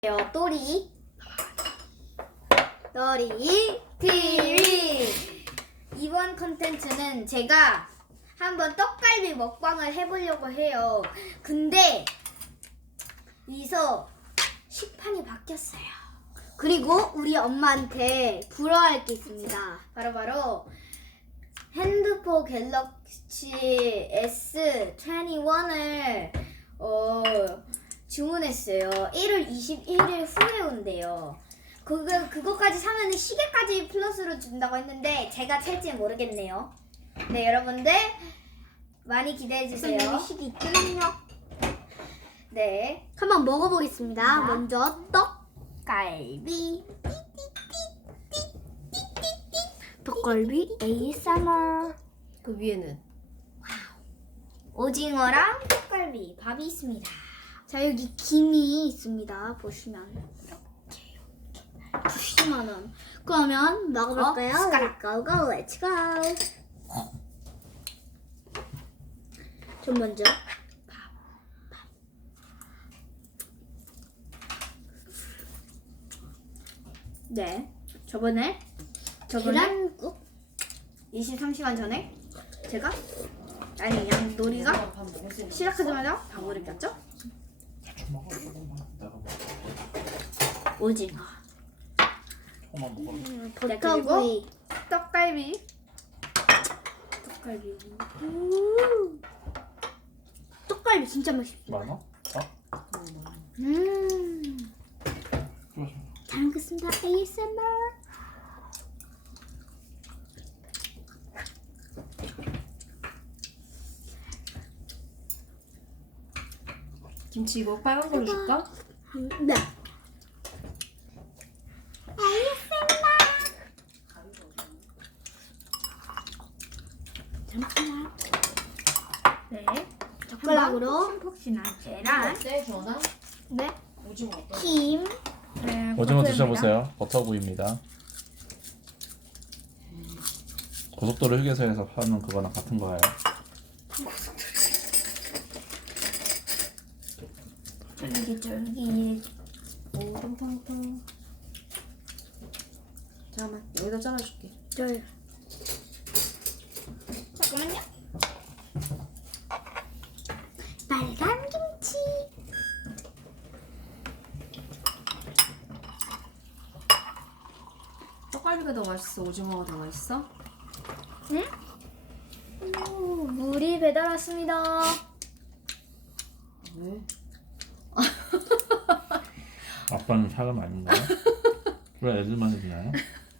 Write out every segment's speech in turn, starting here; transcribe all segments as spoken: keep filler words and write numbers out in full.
안녕하세요, 또리 또리 티비. 이번 컨텐츠는 제가 한번 떡갈비 먹방을 해보려고 해요. 근데 여기서 식판이 바뀌었어요. 그리고 우리 엄마한테 부러워할 게 있습니다. 바로바로 핸드폰 갤럭시 에스 이십일을 어, 주문했어요. 일월 이십일일 후에 온대요. 그거, 그거까지 사면 시계까지 플러스로 준다고 했는데 제가 찰지 모르겠네요. 네, 여러분들 많이 기대해주세요. 여기 시계 있거든요. 네, 한번 먹어보겠습니다. 자. 먼저 떡갈비. 떡갈비 에이에스엠알. 그 위에는 오징어랑 떡갈비 밥이 있습니다. 자, 여기 김이 있습니다. 보시면 이렇게 이렇게 구십만 원. 그러면 먹어볼까요? 어, 숟가락. Go go, let's go. 좀 먼저 네, 저번에 저번에 계란국. 이십삼 시간 전에 제가 아니 양 놀이가 밥 먹을 수 있는 시작하자마자 방울을 꼈죠? 대충 먹어. 조금만. 내가 먹어. 오징어, 조금만 먹어. 음, 네, 버터구이. 떡갈비, 떡갈비. 음. 떡갈비 진짜 맛있어. 많아? 어? 음. 좋아, 좋아. 잘 먹겠습니다. 에이에스엠알. 김치 이거 빨간 걸로 줄까? 네. 에이에스엠알. 잠깐만. 네, 젓가락으로 폭신한 계란. 어때 전화? 네, 오징어 어때? 김. 네, 오징어 버터입니다. 드셔보세요. 버터구이입니다. 고속도로 휴게소에서 파는 그거랑 같은 거예요. 쫄깃쫄깃. 오 탕탕탕. 잠깐만 여기다 잘라줄게. 절. 잠깐만요. 빨간 김치. 떡갈비가 더 맛있어? 오징어가 더 맛있어? 응? 오, 물이 배달 왔습니다. 왜? 아빠는 사람 아닌가요? 왜 애들만 해주나요?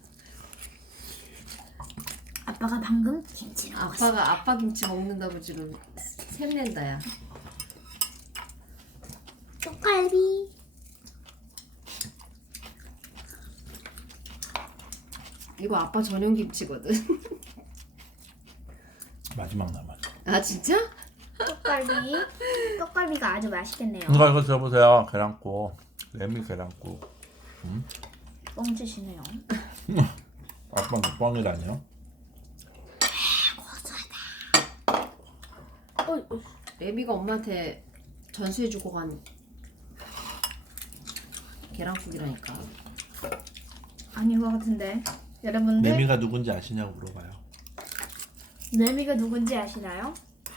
아빠가 방금 김치를 먹었어. 아빠가 아빠 김치 먹는다고 지금 샘낸다 야. 떡갈비. 이거 아빠 전용 김치거든. 마지막 남았어. 아 진짜? 떡갈비. 떡갈비가 아주 맛있겠네요. 이거 이거 드셔보세요. 계란국. 레미 계란국. 뻥치시네요. 아빠는 뻥이라니요? 어, 어. 레미가 엄마한테 전수해주고 간 계란국이라니까. 아닌 것 같은데. 여러분들 레미가 누군지 아시냐고 물어봐요. 레미가 누군지 아시나요?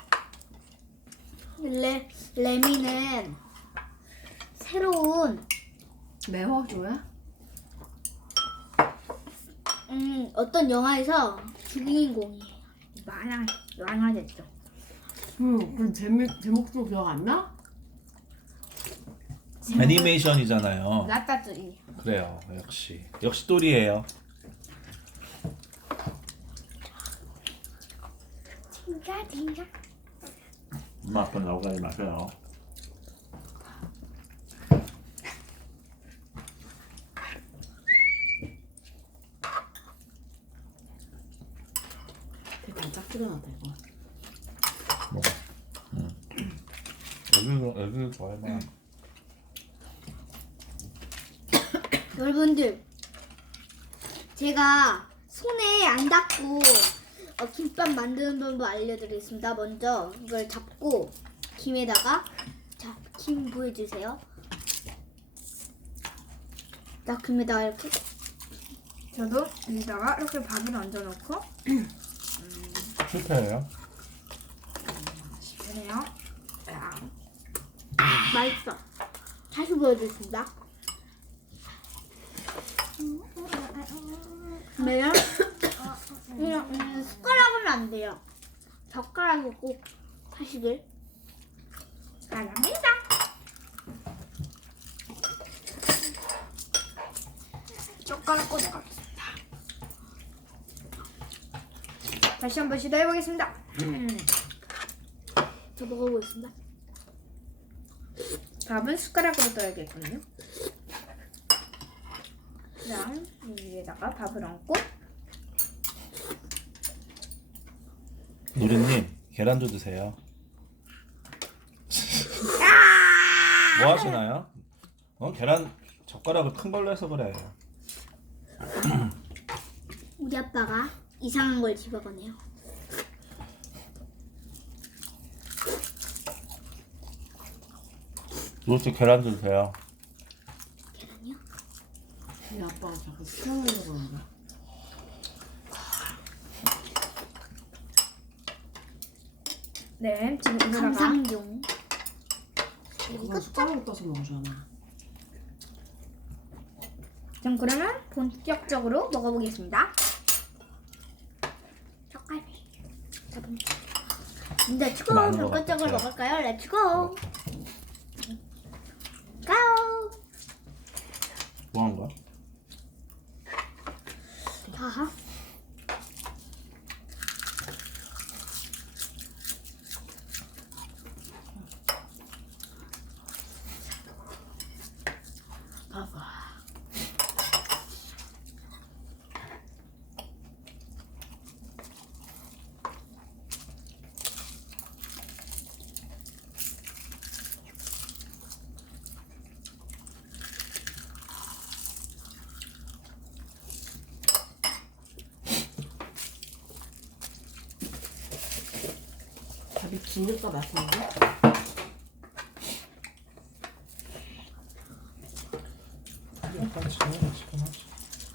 레 레미는 새로운 매워 조야? 음 어떤 영화에서 주인공이에요. 만화 만화 됐죠. 응. 그 제목 제목도 기억 안 나? 애니메이션이잖아요. 라따뚜이. 그래요. 역시 역시 똘이에요. 딩가 딩가. 엄마 아빠는 나오가지 마세요. 되게 반짝지가 나다 이거. 먹어. 응. 애기도 애기도 좋아해봐. 여러분들 제가 손에 안 닿고 어, 김밥 만드는 방법 알려드리겠습니다. 먼저 이걸 잡고 김에다가 자, 김 보여주세요. 나 금에다가 이렇게 저도 여기다가 이렇게 밥을 얹어놓고 실패예요. 그래요. 야, 맛있어. 다시 보여드리겠습니다. 매요? 그냥 음, 숟가락은 안 돼요. 젓가락이 꼭 하시길. 바랍니다. 젓가락 꽂아가겠습니다. 다시 한번 시도해보겠습니다. 음, 저 먹어보겠습니다. 밥은 숟가락으로 떠야겠군요. 그다음 여기에다가 밥을 얹고 노리님 계란도 드세요. 뭐 하시나요? 어 계란 젓가락을 큰 걸로 해서 그래. 우리 아빠가 이상한 걸 집어가네요. 노리 계란도 드세요. 계란이요? 이 아빠가 자꾸 수영하려고 그러는데. 네 지금 이거다가 감상용. 그건 숟가락으로 떠서 먹으잖아. 전 그러면 본격적으로 먹어보겠습니다. 젓갈비. 근데 추고 많은 것 본격적으로 같아요. 먹을까요? 렛츠고. 가오. 뭐 한 거야? 자. 봐봐. 밥이 진흙밥 맛있는데? 약간 지금 지금 하지.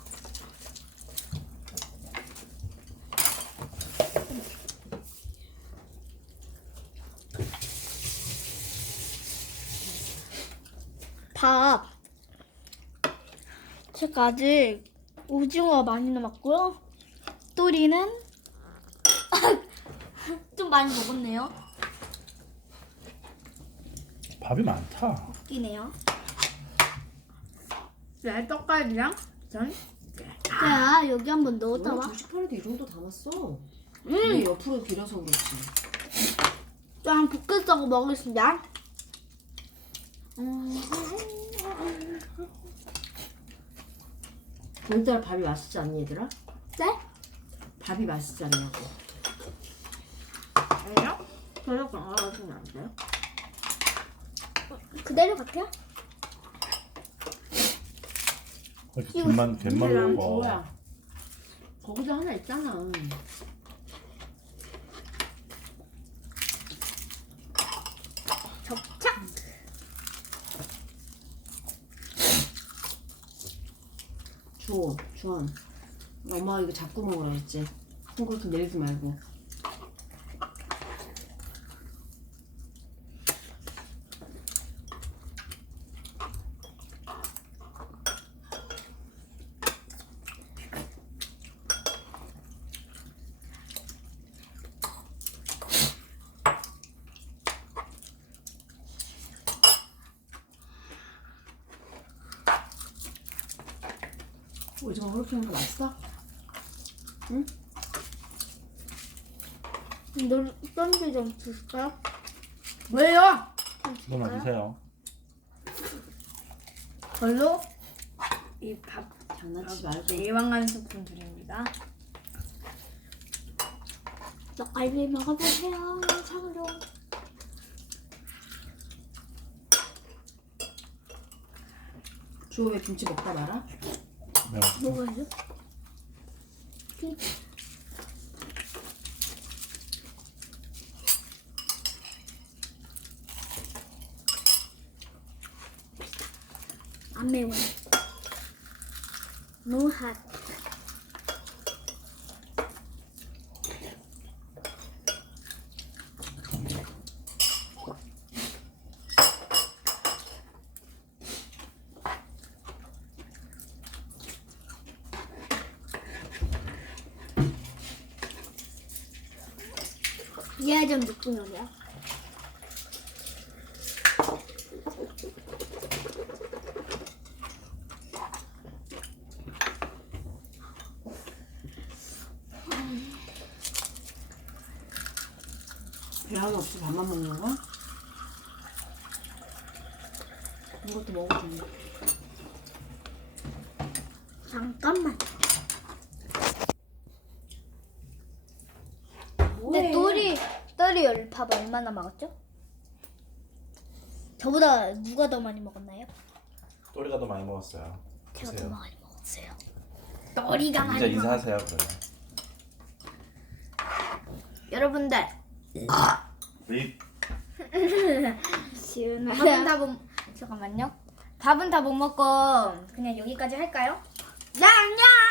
밥. 제가 아직 오징어 많이 남았고요. 또리는 좀 많이 먹었네요. 밥이 많다. 웃기네요. 네 떡갈비랑 전 자, 여기 한번 원래 넣었다가 조식하는데 이 정도 담았어. 음. 음. 옆으로 길어서 그렇지. 좀 볶음 싸고 먹겠습니다. 오늘따라 밥이 맛있지 않니 얘들아? 네? 밥이 맛있지 않냐고. 아니요? 저녁 안 가지면 안 돼요? 그대로 갈게요. 이렇게 갯만 갯만 계란 먹어. 그거야. 거기도 하나 있잖아. 접착. 주호, 주원. 엄마가 이거 잡고 먹으라 했지. 한 그릇 내리지 말고. 오징어 그렇게 하는 거 맛있어? 응? 너 썬지 좀 주실까요? 왜요? 누나 드세요. 별로 이밥 장난치지 말고. 예왕한 스푼 드립니다. 떡갈비 먹어보세요. 참으로. 주호 왜 김치 먹다 말아? 네. 먹어야죠. 안 매워요. 무핫. 얘 좀 느낌이야. 계란 없이 밥만 먹는 거야? 이것도 먹어줘. 잠깐만. 뭐해? 근데 똘이 똘이 밥 얼마나 먹었죠? 저보다 누가 더 많이 먹었나요? 또리가 더 많이 먹었어요. 제가 더 드세요. 많이 먹었어요. 똘이가 이제 많이 먹었어요. 인사하세요 그러면. 여러분들 립. 밥은 다 못. 잠깐만요. 밥은 다 못 먹고 그냥 여기까지 할까요? 네 안녕.